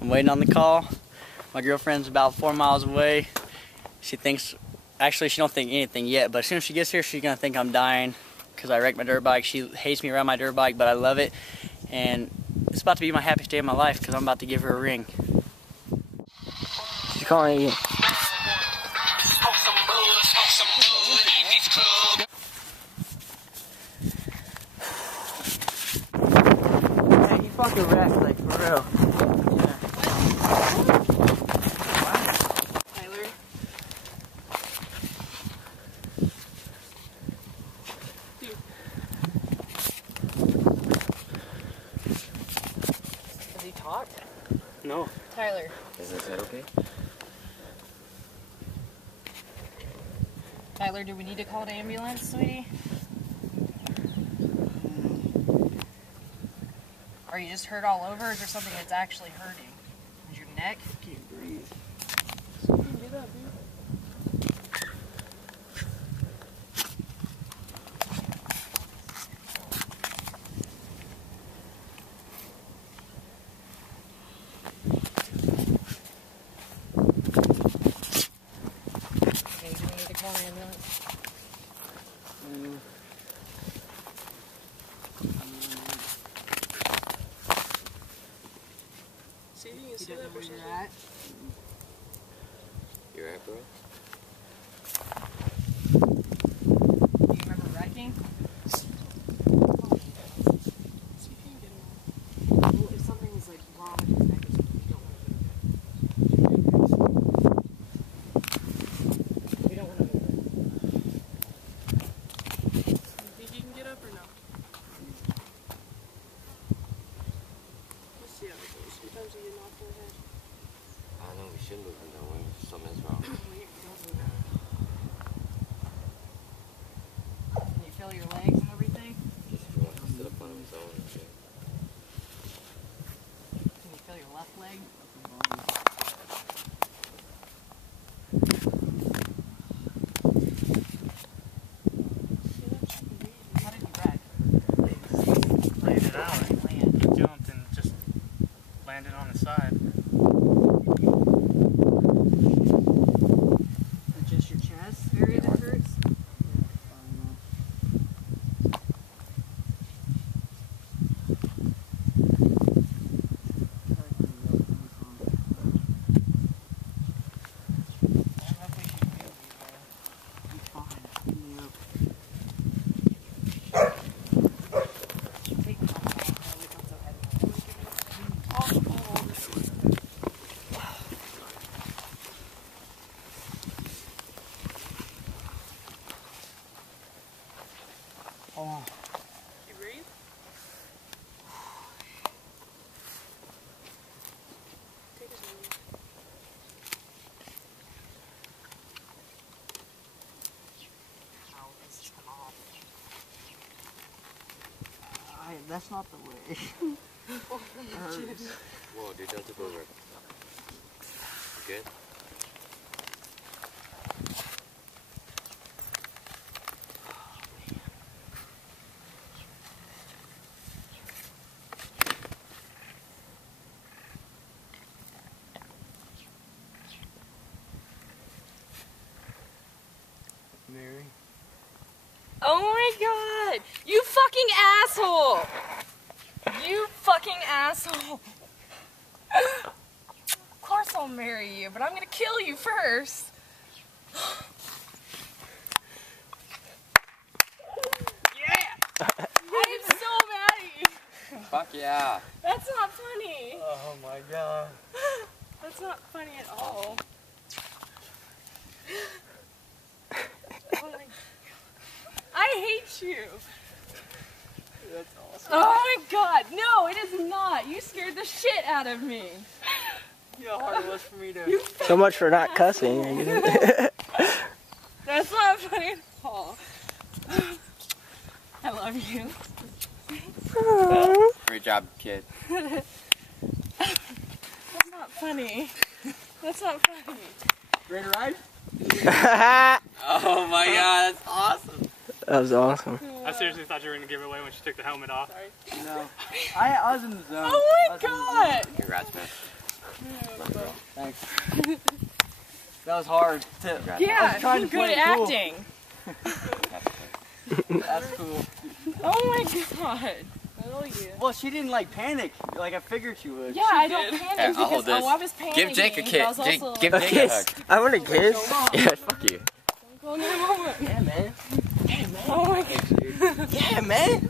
I'm waiting on the call. My girlfriend's about 4 miles away. She thinks, actually she don't think anything yet, but as soon as she gets here, she's gonna think I'm dying because I wrecked my dirt bike. She hates me around my dirt bike, but I love it. And it's about to be my happiest day of my life because I'm about to give her a ring. She's calling you. Man, he fucking wrecked, like, for real. Tyler? Dude. Has he talked? No. Tyler. Is his head okay? Tyler, do we need to call an ambulance, sweetie? Are you just hurt all over, or is there something that's actually hurting? Is your neck? Can't breathe. Get up, dude. Okay, do we need to call an ambulance? See, you can see You don't that know where person. you're at? You alright, bro? Do you remember wrecking? See if you can get him. Well, if something's like wrong with his neck or something, you don't want to move it. We don't want to move it. You think you can get up or no? Let's see how it goes. Sometimes you get knocked on the head. I know we should move him though when something's wrong. Can you feel your legs and everything? Just if he wants to sit up on his own and shit. Can you feel your left leg? How did you wreck? Laid it out. Land. Jumped and just landed on his side. Is it just your chest area that hurts? I don't know if we should move you there. I'm fine. Take the phone off. No, we don't so heavy. Oh. You breathe? Take his hand. Ow, this has come off. That's not the way. Oh, jeez. Whoa, dude, don't tip over. You good? Mary. Oh my god! You fucking asshole! You fucking asshole! Of course I'll marry you, but I'm gonna kill you first! Yeah! I am so mad at you! Fuck yeah! That's not funny! Oh my god. That's not funny at all. Oh my... I hate you! That's awesome. Oh my god, no, it is not! You scared the shit out of me! You know how hard it was for me to... So much for not cussing. That's not funny at all. I love you. Great job, kid. That's not funny. That's not funny. Ready to ride? Oh my god, that's awesome. That was awesome. I seriously thought you were going to give it away when she took the helmet off. No. I was in the zone. Oh my god! Congrats, man. Thanks. That was hard. Yeah, I was trying to good play it cool. acting. That's cool. Oh my god. Little you. Well, she didn't like panic. Like I figured she would. Yeah, I don't panic Here, I'll because hold this. I was panicking. Give Jake a but I kiss. was Jake, also give like, Jake a kiss. hug. I want a kiss. Yeah, fuck you. Don't go near mama. Yeah, man. Oh my god. Yeah, man.